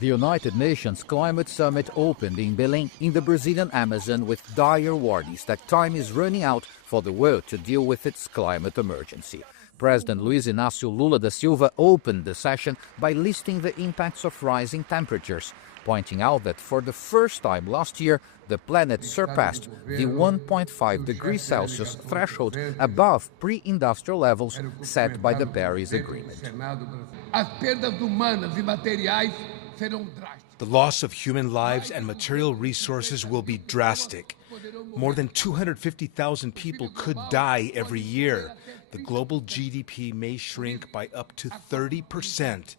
The United Nations Climate Summit opened in Belém in the Brazilian Amazon with dire warnings that time is running out for the world to deal with its climate emergency. President Luiz Inácio Lula da Silva opened the session by listing the impacts of rising temperatures, pointing out that for the first time last year, the planet surpassed the 1.5 degrees Celsius threshold above pre-industrial levels set by the Paris Agreement. The loss of human lives and material resources will be drastic. More than 250,000 people could die every year. The global GDP may shrink by up to 30%.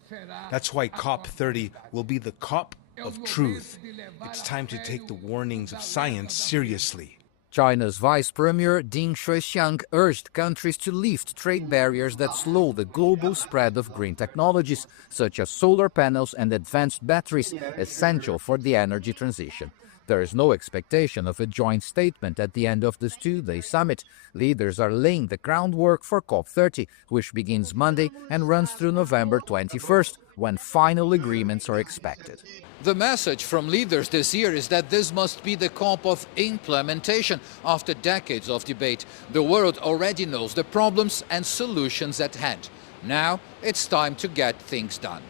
That's why COP30 will be the COP of truth. It's time to take the warnings of science seriously. China's Vice Premier Ding Xuexiang urged countries to lift trade barriers that slow the global spread of green technologies, such as solar panels and advanced batteries, essential for the energy transition. There is no expectation of a joint statement at the end of this two-day summit. Leaders are laying the groundwork for COP30, which begins Monday and runs through November 21st, when final agreements are expected. The message from leaders this year is that this must be the COP of implementation. After decades of debate, the world already knows the problems and solutions at hand. Now it's time to get things done.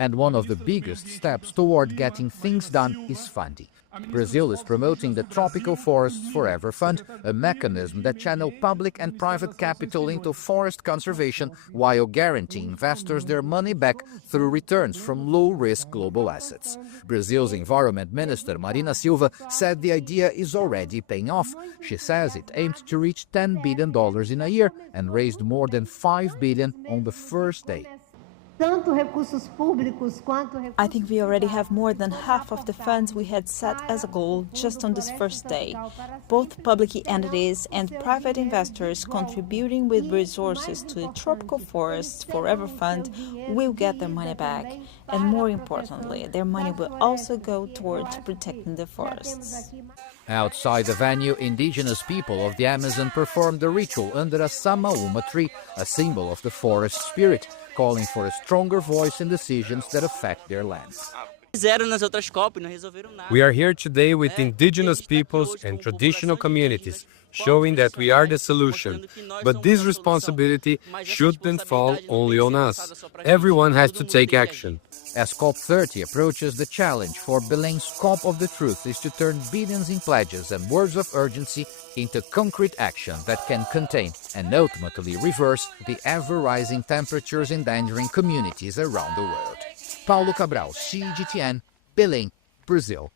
And one of the biggest steps toward getting things done is funding. Brazil is promoting the Tropical Forests Forever Fund, a mechanism that channels public and private capital into forest conservation while guaranteeing investors their money back through returns from low-risk global assets. Brazil's Environment Minister, Marina Silva, said the idea is already paying off. She says it aimed to reach $10 billion in a year and raised more than $5 billion on the first day. I think we already have more than half of the funds we had set as a goal just on this first day. Both public entities and private investors contributing with resources to the Tropical Forests Forever Fund will get their money back. And more importantly, their money will also go towards protecting the forests. Outside the venue, indigenous people of the Amazon performed the ritual under a samaúma tree, a symbol of the forest spirit, calling for a stronger voice in decisions that affect their lands. We are here today with indigenous peoples and traditional communities, showing that we are the solution. But this responsibility shouldn't fall only on us. Everyone has to take action. As COP30 approaches, the challenge for Belém's COP of the Truth is to turn billions in pledges and words of urgency into concrete action that can contain and ultimately reverse the ever-rising temperatures endangering communities around the world. Paulo Cabral, CGTN, Belém, Brazil.